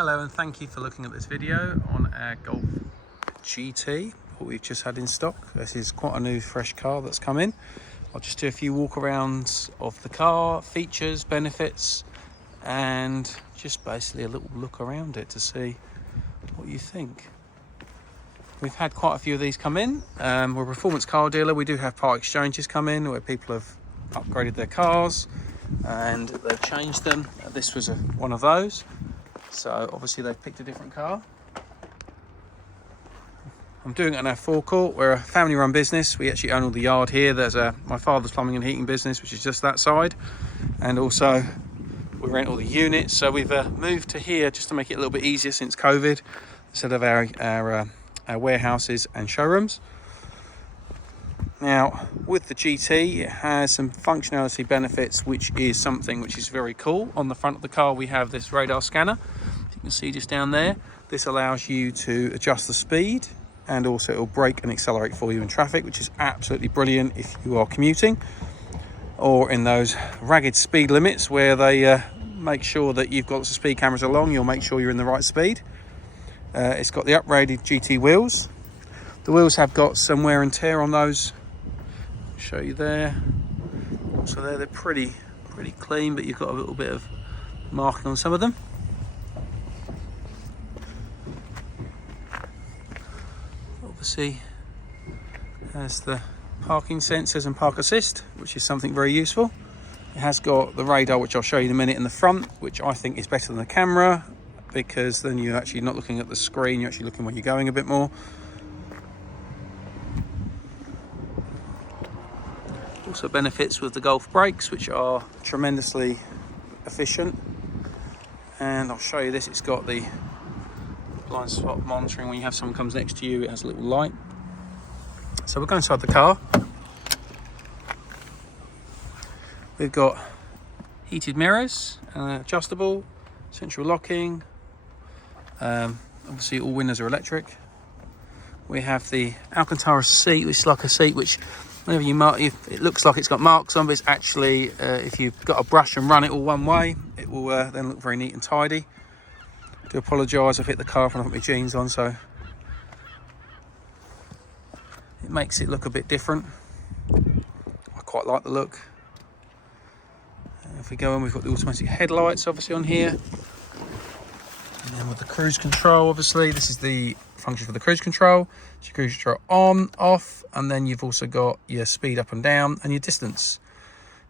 Hello and thank you for looking at this video on our Golf GT, what we've just had in stock. This is quite a new fresh car that's come in. I'll just do a few walk arounds of the car, features, benefits, and just basically a little look around it to see what you think. We've had quite a few of these come in. We're a performance car dealer. We do have part exchanges come in where people have upgraded their cars and they've changed them. This was one of those. So obviously they've picked a different car. I'm doing it on our forecourt. We're a family run business. We actually own all the yard here. There's my father's plumbing and heating business, which is just that side. And also we rent all the units. So we've moved to here just to make it a little bit easier since COVID, instead of our warehouses and showrooms. Now with the GT, it has some functionality benefits, which is something which is very cool. On the front of the car we have this radar scanner. You can see just down there. This allows you to adjust the speed, and also it will brake and accelerate for you in traffic, which is absolutely brilliant if you are commuting or in those ragged speed limits where they make sure that you've got lots of speed cameras along. You'll make sure you're in the right speed. It's got the upgraded GT wheels. The wheels have got some wear and tear on those. I'll show you there. Also there, they're pretty clean, but you've got a little bit of marking on some of them. Obviously has the parking sensors and park assist, which is something very useful. It has got the radar, which I'll show you in a minute, in the front, which I think is better than the camera, because then you're actually not looking at the screen, you're actually looking where you're going a bit more. Also benefits with the Golf brakes, which are tremendously efficient. And I'll show you this. It's got the blind spot monitoring. When you have someone comes next to you, it has a little light. So we'll go inside the car. We've got heated mirrors, adjustable, central locking. Obviously all windows are electric. We have the Alcantara seat, which is like a seat which, whenever you mark, it looks like it's got marks on, but it's actually, if you've got a brush and run it all one way, it will then look very neat and tidy. I do apologise, I've hit the car when I put my jeans on, so it makes it look a bit different. I quite like the look. If we go in, we've got the automatic headlights obviously on here. And then with the cruise control, obviously, this is the function for the cruise control. It's your cruise control on, off, and then you've also got your speed up and down and your distance.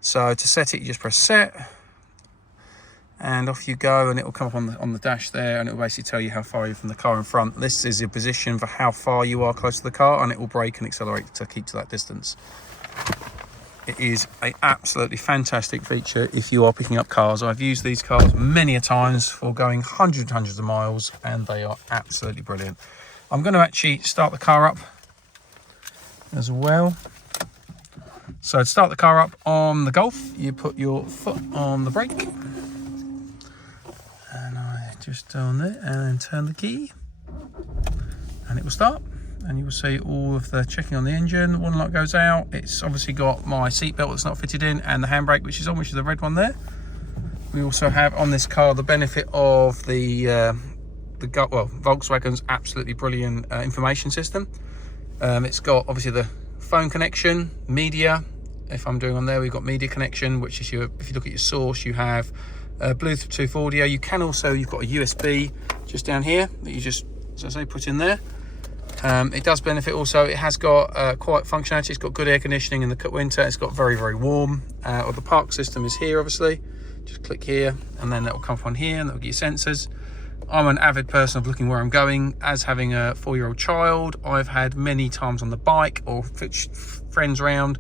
So to set it, you just press set, and off you go, and it will come up on the dash there, and it will basically tell you how far you're from the car in front. This is your position for how far you are close to the car, and it will brake and accelerate to keep to that distance. It is an absolutely fantastic feature if you are picking up cars. I've used these cars many a times for going hundreds of miles, and they are absolutely brilliant. I'm going to actually start the car up as well. So to start the car up on the Golf, you put your foot on the brake, and I just on there and then turn the key, and it will start. And you will see all of the checking on the engine. One light goes out. It's obviously got my seat belt that's not fitted in, and the handbrake, which is on, which is the red one there. We also have on this car the benefit of Volkswagen's absolutely brilliant information system. It's got obviously the phone connection, media. If I'm doing on there, we've got media connection, which is if you look at your source, you have Bluetooth audio. You can also, you've got a USB just down here that you just, as I say, put in there. It does benefit also, it has got quiet functionality. It's got good air conditioning in the winter. It's got very warm. The park system is here, obviously. Just click here, and then that will come up on here, and that will get your sensors. I'm an avid person of looking where I'm going. As having a 4-year-old child, I've had many times on the bike or friends around,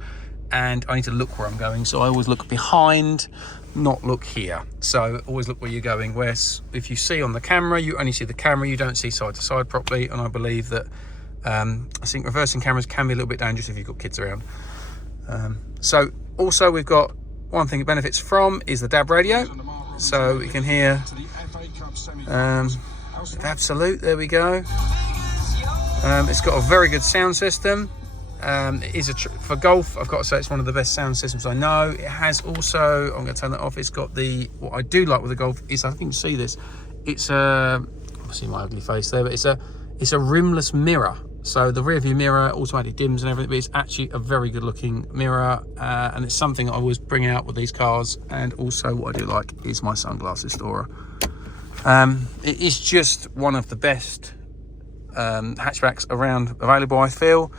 and I need to look where I'm going. So I always look behind, not look here. So always look where you're going. Whereas if you see on the camera, you only see the camera, you don't see side to side properly. And I believe that I think reversing cameras can be a little bit dangerous if you've got kids around. So also we've got one thing it benefits from is the DAB radio. So we can hear Absolute, there we go. It's got a very good sound system. It is for golf, I've got to say it's one of the best sound systems I know. It has also, I'm going to turn that off, it's got what I do like with the Golf is, I think you can see this, it's a, obviously my ugly face there, but it's a rimless mirror. So the rear view mirror automatically dims and everything, but it's actually a very good looking mirror, and it's something I always bring out with these cars. And also what I do like is my sunglasses storer. It is just one of the best hatchbacks around available, I feel.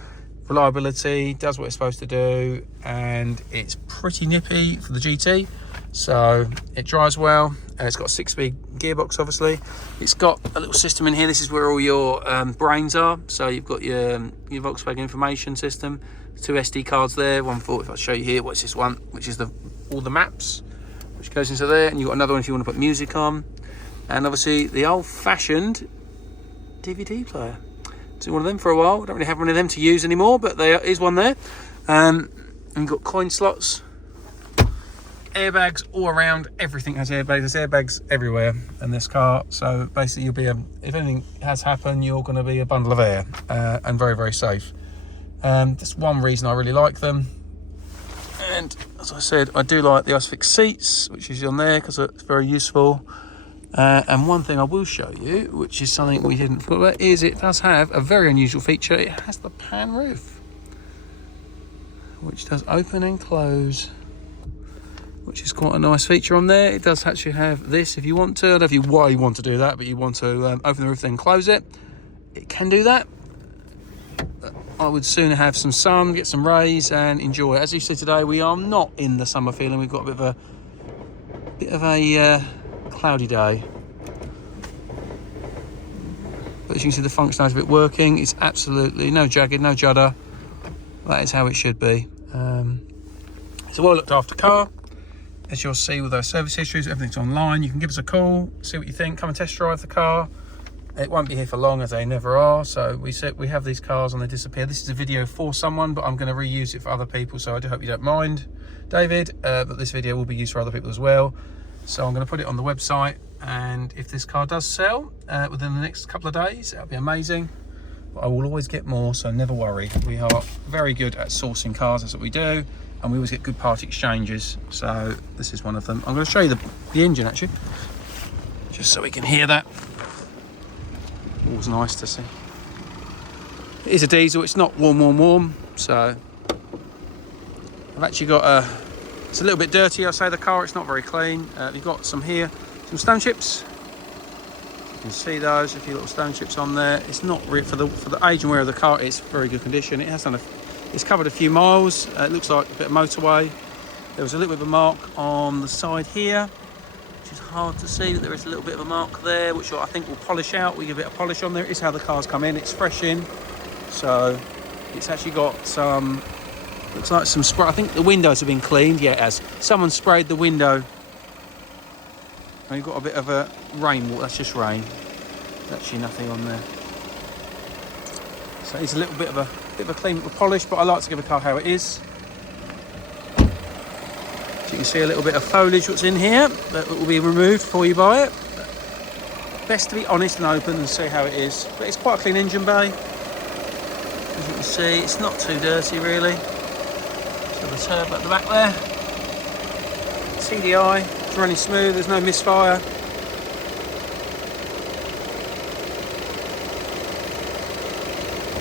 Reliability, does what it's supposed to do, and it's pretty nippy for the GT. So it drives well. It's got a 6-speed gearbox, obviously. It's got a little system in here. This is where all your brains are. So you've got your Volkswagen information system, 2 SD cards there, one for, if I show you here, what's this one, which is all the maps, which goes into there, and you've got another one if you want to put music on, and obviously the old-fashioned DVD player. It's one of them for a while. I don't really have one of them to use anymore, but there is one there. And you've got coin slots. Airbags all around, everything has airbags. There's airbags everywhere in this car, so basically you'll be if anything has happened, you're going to be a bundle of air, and very, very safe. That's one reason I really like them. And as I said, I do like the ISOFIX seats, which is on there because it's very useful. And one thing I will show you, which is something we didn't talk about, is it does have a very unusual feature. It has the pan roof, which does open and close, which is quite a nice feature on there. It does actually have this if you want to. I don't know why you want to do that, but you want to open the roof then close it. It can do that. I would sooner have some sun, get some rays and enjoy it. As you see today, we are not in the summer feeling. We've got a bit of a cloudy day. But as you can see, the functionality of it working. It's absolutely no jagged, no judder. That is how it should be. It's a well looked after car. As you'll see with those service histories, everything's online. You can give us a call, see what you think, come and test drive the car. It won't be here for long, as they never are. So we have these cars and they disappear. This is a video for someone, but I'm going to reuse it for other people. So I do hope you don't mind, David. But this video will be used for other people as well. So I'm going to put it on the website. And if this car does sell within the next couple of days, that'll be amazing. But I will always get more, so never worry. We are very good at sourcing cars. That's what we do. And we always get good part exchanges, so this is one of them. I'm going to show you the engine actually, just so we can hear that. Always nice to see. It is a diesel, it's not warm, so I've actually got it's a little bit dirty, I'll say, the car. It's not very clean. You've got some here, some stone chips. You can see those, a few little stone chips on there. It's not really, for the age and wear of the car, it's very good condition. It has done it's covered a few miles. It looks like a bit of motorway. There was a little bit of a mark on the side here, which is hard to see, but there is a little bit of a mark there, which I think will polish out. We give it a polish on there. It is how the cars come in. It's fresh in, so it's actually got some, looks like some spray. I think the windows have been cleaned. Yeah, it has. Someone sprayed the window. And you've got a bit of a rainwater. That's just rain. There's actually nothing on there. So it's a little bit of a clean, little polish, but I like to give a car how it is. So you can see a little bit of foliage what's in here that will be removed before you buy it. Best to be honest and open and see how it is. But it's quite a clean engine bay. As you can see, it's not too dirty really. So the turbo at the back there. TDI, it's running smooth, there's no misfire.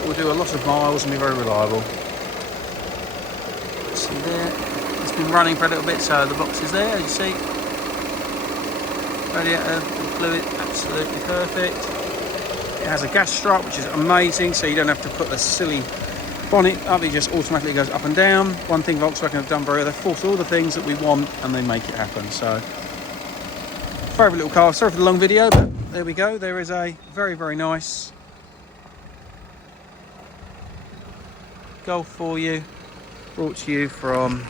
Will do a lot of miles and be very reliable. See there, it's been running for a little bit, so the box is there, as you see. Radiator fluid, absolutely perfect. It has a gas strap, which is amazing, so you don't have to put the silly bonnet up, it just automatically goes up and down. One thing Volkswagen have done very well, they've forced all the things that we want and they make it happen. So, favourite little car. Sorry for the long video, but there we go. There is a very, very nice Golf for you, brought to you from